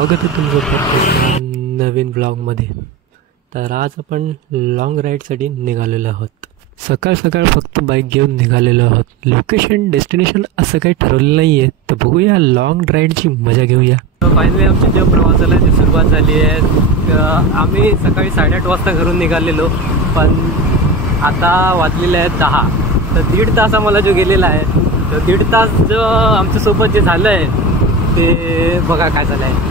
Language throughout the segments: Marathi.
स्वागत आहे तुमचं प्रत्येक नवीन ब्लॉगमध्ये। तर आज आपण लॉंग राईडसाठी निघालेलो आहोत। सकाळ सकाळ फक्त बाईक घेऊन निघालेलो आहोत। लोकेशन डेस्टिनेशन असं काही ठरवलं नाही आहे, तर बघूया लॉंग राईडची मजा घेऊया। फायनली आमची ज्या प्रवासाला जी सुरुवात झाली आहे, आम्ही सकाळी 8:30 वाजता घरून निघालेलो, पण आता वाजलेले आहेत 10। तर 1.5 तास आम्हाला जो गेलेला आहे, तर 1.5 तास जो आमच्यासोबत जे झालं आहे ते बघा काय झालं आहे।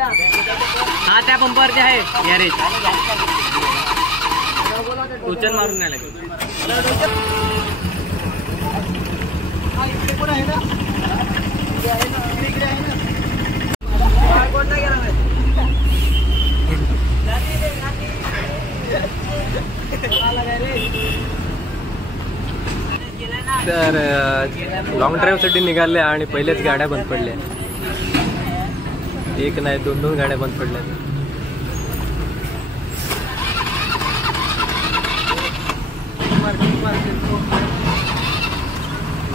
हा त्या पंपावरती आहे गॅरेज, टोचन मारून नाही लागेल। तर लॉंग ड्राईव्हसाठी निघाले आणि पहिलेच गाड्या बंद पडल्या। एक नाही दोन गाड्या बंद पडल्या।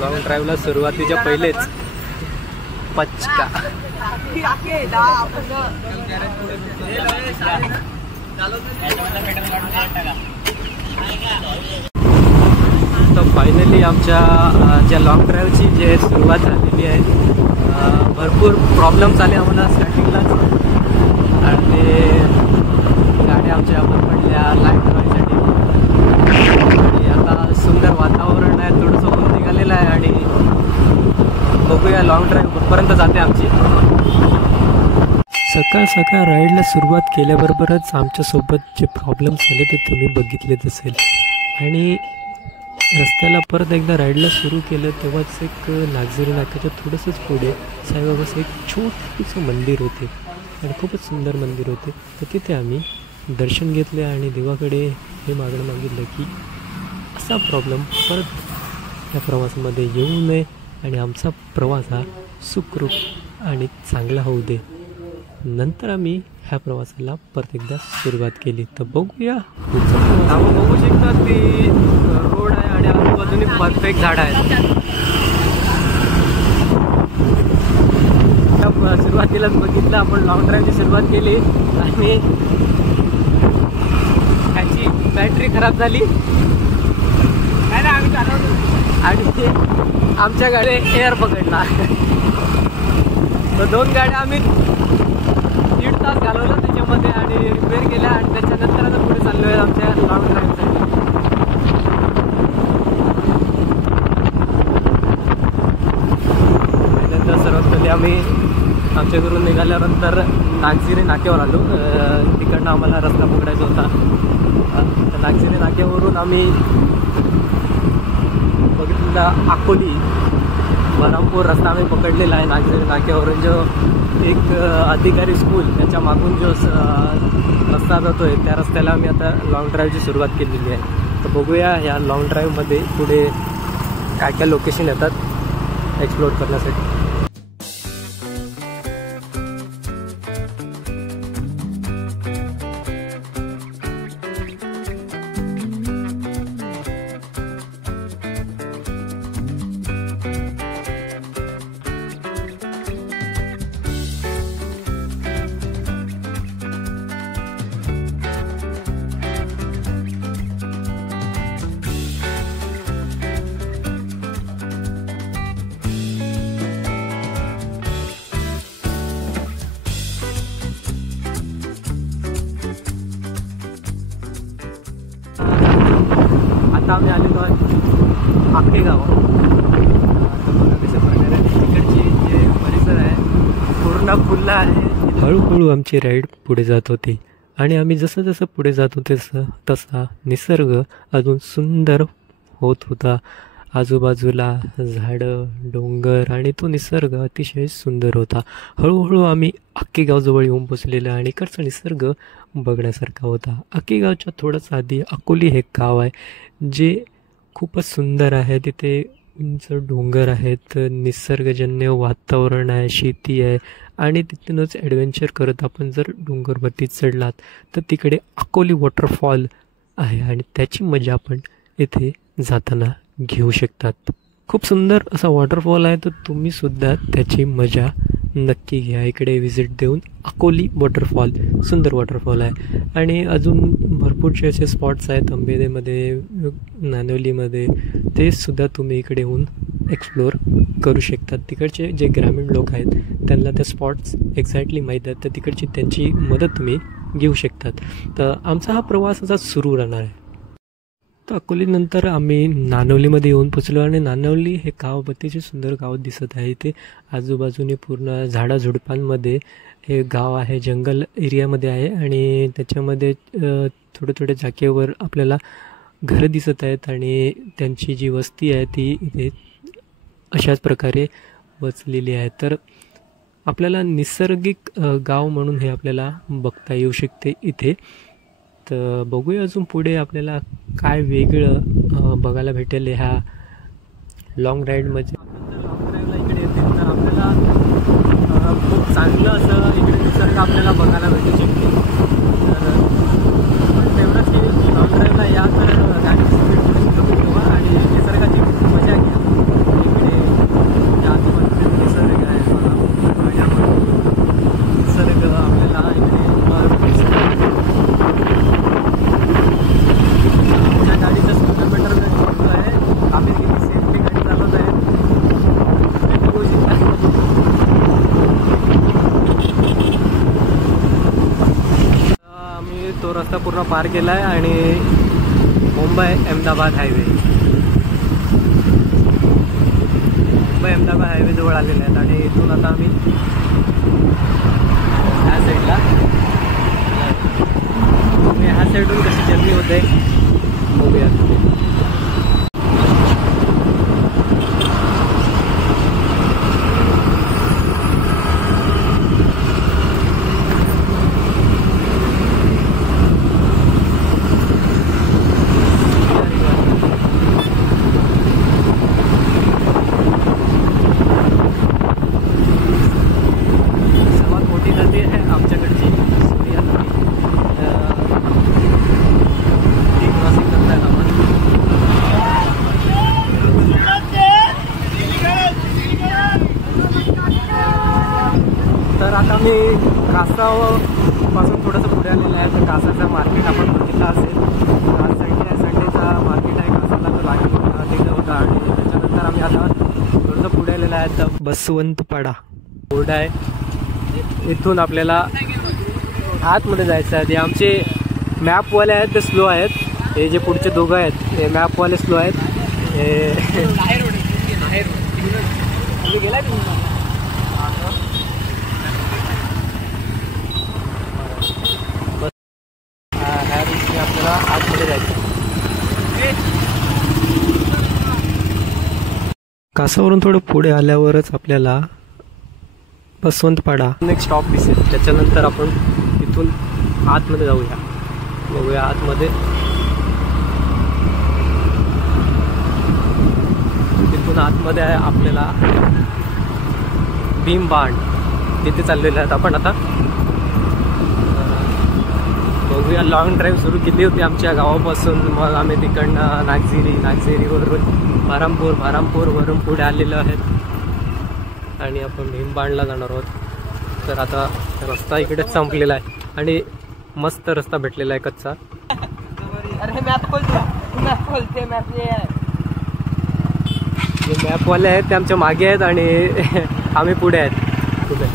लॉंग ड्राईव्हला सुरुवातीच्या पहिलेच पचका। तर फायनली आमच्या ज्या लॉंग ड्राईव्हची जे सुरुवात झालेली आहे, भरपूर प्रॉब्लेम्स आले आम्हाला स्टार्टिंगलाच, आणि गाड्या आमच्या बंद पडल्या लाईट ठेवायसाठी। आणि आता सुंदर वातावरण आहे, थोडंसं ऊन निघालेलं आहे, आणि बघूया लॉंग ड्राईव्ह कुठपर्यंत जाते आमची। सकाळ सकाळ राईडला सुरुवात केल्याबरोबरच आमच्यासोबत जे प्रॉब्लेम्स आले ते तुम्ही बघितलेच असेल। आणि रस्त्याला परत एकदा राईडला सुरू केलं तेव्हाच एक नागझरी नाक्याच्या थोडंसंच पुढे साईबाबाचं एक छोटंसं मंदिर होते, आणि खूपच सुंदर मंदिर होते। तर तिथे आम्ही दर्शन घेतले आणि देवाकडे हे मागणं मागितलं की असा प्रॉब्लेम परत या प्रवासामध्ये येऊ नये, आणि आमचा प्रवास हा सुखरूप आणि चांगला होऊ दे। नंतर आम्ही ह्या प्रवासाला परत एकदा सुरुवात केली। तर बघूया आपण बघू शकता ती रोड आहे आणि आजूबाजूने परफेक्ट झाड आहेत। सुरुवातीलाच बघितलं आपण लॉंग ड्राईव्हची सुरुवात केली आणि ह्याची बॅटरी खराब झाली आम्ही चालवलो, आणि आमच्या गाडी एअर पकडला। तर 2 गाड्या आम्ही 1.5 तास घालवलं त्याच्यामध्ये आणि रिपेअर केल्या, आणि त्याच्यानंतर आता पुढे चाललो आहे आमच्या लॉंग ड्राईव्हसाठी। त्यानंतर सर्वात पहिले आम्ही आमच्या घरून निघाल्यानंतर नागझिरी नाक्यावर आलो। तिकडनं आम्हाला रस्ता पकडायचा होता। तर नागझिरी नाक्यावरून आम्ही बघितला अकोली बरामपूर रस्ता आम्ही पकडलेला आहे। नागझिरी नाक्यावरून जो एक अधिकारी स्कूल त्याच्या मागून जो रस्ता जातोय त्या रस्त्याला आम्ही आता लॉंग ड्राईव्हची सुरुवात केलेली आहे। तर बघूया या लॉंग ड्राईव्हमध्ये पुढे काय काय लोकेशन येतात एक्सप्लोर करण्यासाठी। आता आम्ही आलेलो आहे आकेगाव। तर बघा कशा प्रकारे तिकडची जे परिसर आहे पूर्ण फुलला आहे। हळूहळू आमची राईड पुढे जात होती, आणि आम्ही जसं जसं पुढे जात होते तसा निसर्ग अजून सुंदर होत होता। आजूबाजूला झाडं डोंगर आणि तो निसर्ग अतिशय सुंदर होता। हळूहळू आम्ही आकेगावजवळ येऊन पोचलेलो, आणि इकडचा निसर्ग बघण्यासारखा होता। आकेगावच्या थोडंसं आधी अकोली हे गाव आहे, जे खूपच सुंदर आहे। तिथे उंच डोंगर आहेत, निसर्गजन्य वातावरण आहे, शेती आहे, आणि तिथूनच ॲडव्हेंचर करत आपण जर डोंगरवरती चढलात तर तिकडे अकोली वॉटरफॉल आहे, आणि त्याची मजा आपण इथे जाताना घेऊ शकतात। खूप सुंदर असा वॉटरफॉल आहे, तर तुम्ही सुद्धा त्याची मजा नक्की घ्या. इकडे व्हिजिट देऊन अकोली वॉटरफॉल, सुंदर वॉटरफॉल आहे. आणि अजून भरपूरसे असे स्पॉट्स आहेत अंबेदेमध्ये, नानवलीमध्ये, ते सुद्धा तुम्ही इकडे येऊन एक्सप्लोअर करू शकतात. तिकडचे जे ग्रामीण लोक आहेत त्यांना त्या स्पॉट्स एक्झॅक्टली माहीत आहेत, तर तिकडची त्यांची मदत तुम्ही घेऊ शकतात. तर आमचा हा प्रवास असा सुरू राहणार आहे. तर अकोलीनंतर आम्ही नानवलीमध्ये येऊन पोचलो आणि नानवली हे गाव अतिशय सुंदर गाव दिसत आहे. इथे आजूबाजूने पूर्ण झाडाझुडपांमध्ये हे गाव आहे, जंगल एरियामध्ये आहे आणि त्याच्यामध्ये थोड्या जागेवर आपल्याला घरं दिसत आहेत आणि त्यांची जी वस्ती आहे ती इथे अशाच प्रकारे वसलेली आहे. तर आपल्याला निसर्गिक गाव म्हणून हे आपल्याला बघता येऊ शकते इथे. तर बघूया अजून पुढे आपल्याला काय वेगळं बघायला भेटेल ह्या लॉंग राईडमध्ये. लॉंग ड्राईव्हला इकडे येतील तर आपल्याला खूप चांगलं असं इकडे निसर्ग आपल्याला बघायला भेटू शकते. तर पण तेवढंच की लॉंग ड्राईव्हला या तर गाडीची स्पीड कमी ठेवा आणि निसर्गाची मजा घ्या. इकडे आजूबाजूला निसर्ग आहे, निसर्ग आपल्याला इकडे गाडीचं स्पीडोमीटर चालू आहे. आम्ही किती सेफ्टी गाडी चालवत आहे बघू शकता. आम्ही तो रस्ता पूर्ण पार केला आहे आणि मुंबई अहमदाबाद हायवे, मुंबई अहमदाबाद हायवे जवळ आलेले आहेत. आणि इथून आता आम्ही ह्या साईडला, ह्या साईडून कशी जर्नी होते बघूया. सर्वात मोठी नदी आहे आमच्याकडची सूर्या नदी. तर आता मी कासावपासून थोडंसं पुढे आलेलं आहे. तर कासाचं मार्केट आपण बघितलं असेल. आज संडेचा मार्केट आहे कासाला, तर बाकी तिकडे होता. आणि त्याच्यानंतर आम्ही आता थोडंसं पुढे आलेलं आहे. तर बसवंतपाडा बोर्ड आहे, इथून आपल्याला आतमध्ये जायचं आहे. ते आमचे मॅपवाले आहेत ते स्लो आहेत. हे जे पुढचे दोघं आहेत हे मॅपवाले स्लो आहेत. हे गेला ह्या दिवशी आपल्याला आतमध्ये जायचं. कासावरून थोडं पुढे आल्यावरच आपल्याला बसवंतपाडा एक स्टॉप दिसेल. त्याच्यानंतर आपण तिथून आतमध्ये जाऊया, बघूया आतमध्ये. तिथून आतमध्ये आहे आपल्याला भीमबांड, तिथे चाललेले आहेत आपण आता. बघूया लॉंग ड्राईव्ह सुरू केली होती आमच्या गावापासून. मग आम्ही तिकडनं नागझिरीवरून भारामपूरवरून पुढे आलेलो आहेत आणि आपण भीमबांडला जाणार आहोत. तर आता रस्ता इकडेच संपलेला आहे आणि मस्त रस्ता भेटलेला आहे कच्चा. अरे मॅप खोलते मॅप जे मॅपवाले आहेत ते आमच्या मागे आहेत आणि आम्ही पुढे आहेत. कुठे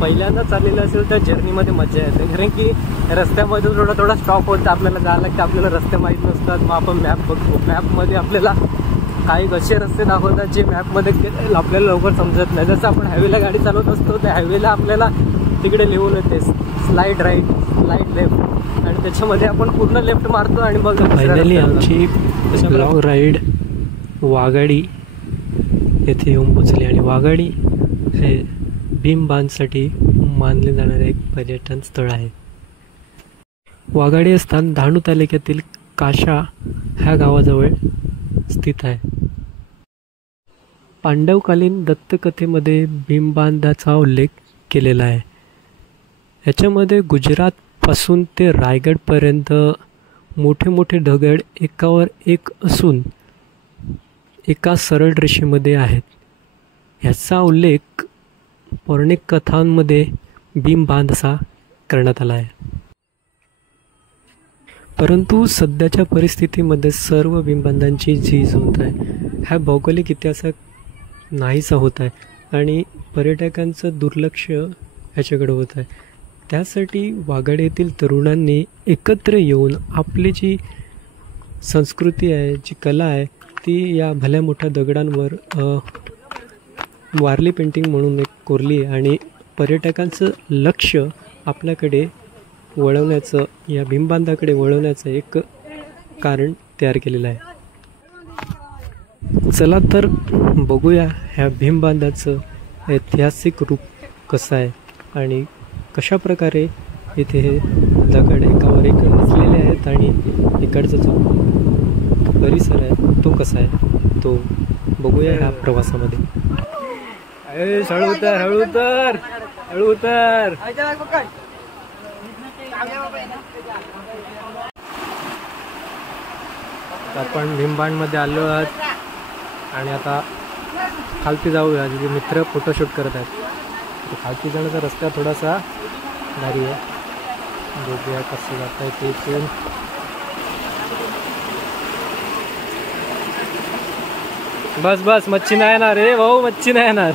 पहिल्यांदा चाललेलं असेल तर जर्नीमध्ये मजा येते, कारण की रस्त्यामध्ये थोडा स्टॉप होतं. आपल्याला जायला की आपल्याला रस्ते माहीत नसतात. मग आपण मॅप बघतो, मॅपमध्ये आपल्याला काही असे रस्ते दाखवतात जे मॅपमध्ये आपल्याला लवकर समजत नाही. जसं आपण हायवेला गाडी चालवत असतो त्या हायवेला आपल्याला तिकडे लिहून येते स्लाईड राईट स्लाईड लेफ्ट, आणि त्याच्यामध्ये आपण पूर्ण लेफ्ट मारतो आणि मग फायनली आमची लॉंग राईड वाघाडी येथे येऊन पोचली. आणि वाघाडी हे भीमबांधसाठी मानले जाणारे एक पर्यटन स्थळ आहे. वाघाडी स्थान डहाणू तालुक्यातील काशा ह्या गावाजवळ स्थित आहे. पांडवकालीन दत्तकथेमध्ये भीमबांधाचा उल्लेख केलेला आहे. याच्यामध्ये गुजरातपासून ते रायगडपर्यंत मोठे मोठे दगड एकावर एक असून एका सरळ रेषेमध्ये आहेत. ह्याचा उल्लेख पौराणिक कथांमध्ये भीमबांध असा करण्यात आला आहे. परंतु सध्याच्या परिस्थितीमध्ये सर्व भीमबांधांची झीज होत आहे. ह्या भौगोलिक इतिहासात नाहीसा होत आहे आणि पर्यटकांचं दुर्लक्ष ह्याच्याकडे होत आहे. त्यासाठी वाघाडी येथील तरुणांनी एकत्र येऊन आपली जी संस्कृती आहे, जी कला आहे, ती या भल्या मोठ्या दगडांवर वारली पेंटिंग म्हणून एक कोरली आहे आणि पर्यटकांचं लक्ष आपल्याकडे वळवण्याचं, या भीमबांधाकडे वळवण्याचं एक कारण तयार केलेलं आहे. चला तर बघूया ह्या भीमबांधाचं ऐतिहासिक रूप कसं आहे आणि कशा प्रकारे इथे हे दगड एकावर एक असलेले आहेत आणि इकडचा जो परिसर आहे तो कसा आहे तो बघूया ह्या प्रवासामध्ये. हळू उतर, हळू उतर, हळू उतर. आपण भीमबांधमध्ये आलो आहोत आणि आता खालती जाऊया. तिथे मित्र फोटोशूट करत आहेत. खालती जाण्याचा रस्ता थोडासा भारी आहे. बघूया कसं जाता येते ते. बस बस, मच्छी नाही येणार रे भाऊ, मच्छी नाही येणार.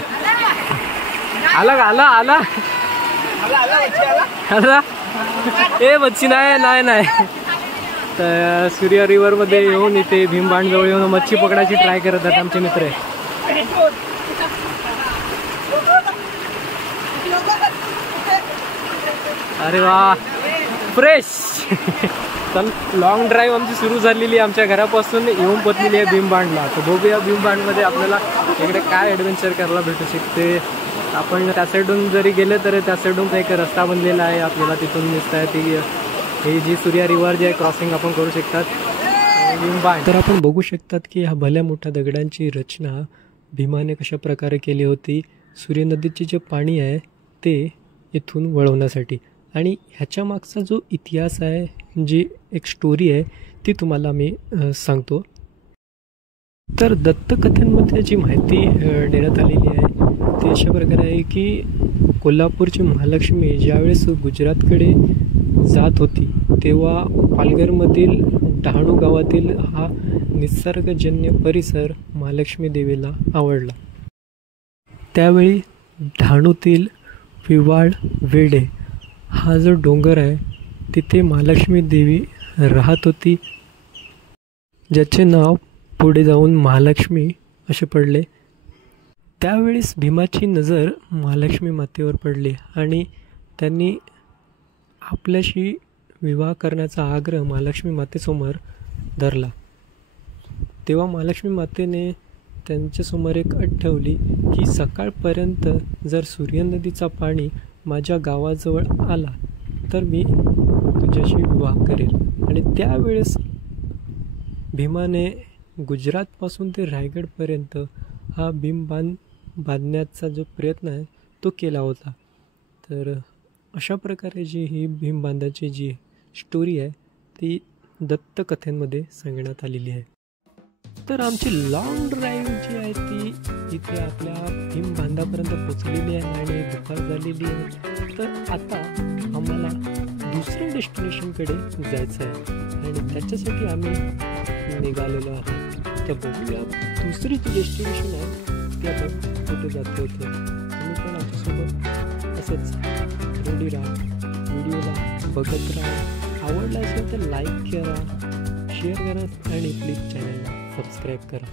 आला का? आला आला आला. ए मच्छी नाही नाही. तर सूर्या रिव्हरमध्ये येऊन इथे भीमबांध जवळ येऊन मच्छी पकडायची ट्राय करत आहेत आमचे मित्र. अरे वा, फ्रेश. चल, लॉंग ड्राईव्ह आमची सुरू झालेली आहे. आमच्या घरापासून येऊन पोचलेली आहे भीमबांधला. तर बघूया भीमबांधमध्ये आपल्याला इकडे काय ॲडव्हेंचर करायला भेटू शकते. आपण त्या साईडून जरी गेले तर त्या साईडून एक रस्ता बनलेला आहे आपल्याला, तिथून दिसत आहे ती ही जी सूर्या रिव्हर जी आहे क्रॉसिंग आपण करू शकतात भीमबांध. तर आपण बघू शकतात की ह्या भल्या मोठ्या दगडांची रचना भीमाने कशा प्रकारे केली होती. सूर्य नदीचे जे पाणी आहे ते इथून वळवण्यासाठी. आणि ह्याच्या मागचा जो इतिहास आहे, जी एक स्टोरी आहे, ती तुम्हाला मी सांगतो. तर दत्तकथांमध्ये जी माहिती देण्यात आलेली आहे ती अशा प्रकारे आहे की कोल्हापूरची महालक्ष्मी ज्यावेळेस गुजरातकडे जात होती तेव्हा पालघरमधील डहाणू गावातील हा निसर्गजन्य परिसर महालक्ष्मी देवीला आवडला. त्यावेळी डहाणूतील विवाळ वेढे हा जो डोंगर आहे तिथे महालक्ष्मी देवी राहत होती, ज्याचे नाव पुढे जाऊन महालक्ष्मी असे पडले. त्यावेळेस भीमाची नजर महालक्ष्मी मातेवर पडली आणि त्यांनी आपल्याशी विवाह करण्याचा आग्रह महालक्ष्मी मातेसमोर धरला. तेव्हा महालक्ष्मी मातेने त्यांच्यासमोर एक अट ठेवली की सकाळपर्यंत जर सूर्यनदीचा पाणी माझ्या गावाजवळ आला तर मी तुझ्याशी विवाह करेल. आणि त्यावेळेस भीमाने गुजरातपासून ते रायगडपर्यंत हा भीमबांध बांधण्याचा जो प्रयत्न आहे तो केला होता. तर अशा प्रकारे जी ही भीमबांधाची जी स्टोरी आहे ती दत्तकथेमध्ये सांगण्यात आलेली आहे. तर आमची लॉंग ड्राईव्ह जी आहे ती इथे आपल्या भीमबांधापर्यंत पोचलेली आहे आणि दुपार झालेली आहे. तर आता आम्हाला दुसऱ्या डेस्टिनेशनकडे जायचं आहे आणि त्याच्यासाठी आम्ही निघालेलो आहोत. तर बघूया दुसरी जी डेस्टिनेशन आहे ती आपण कुठे जातो. तुम्ही पण आमच्यासोबत असंच रेडी राहा, व्हिडिओला बघत राहा. आवडला असेल तर लाईक करा, शेअर करा आणि प्लीज चॅनलला सबस्क्राईब करा.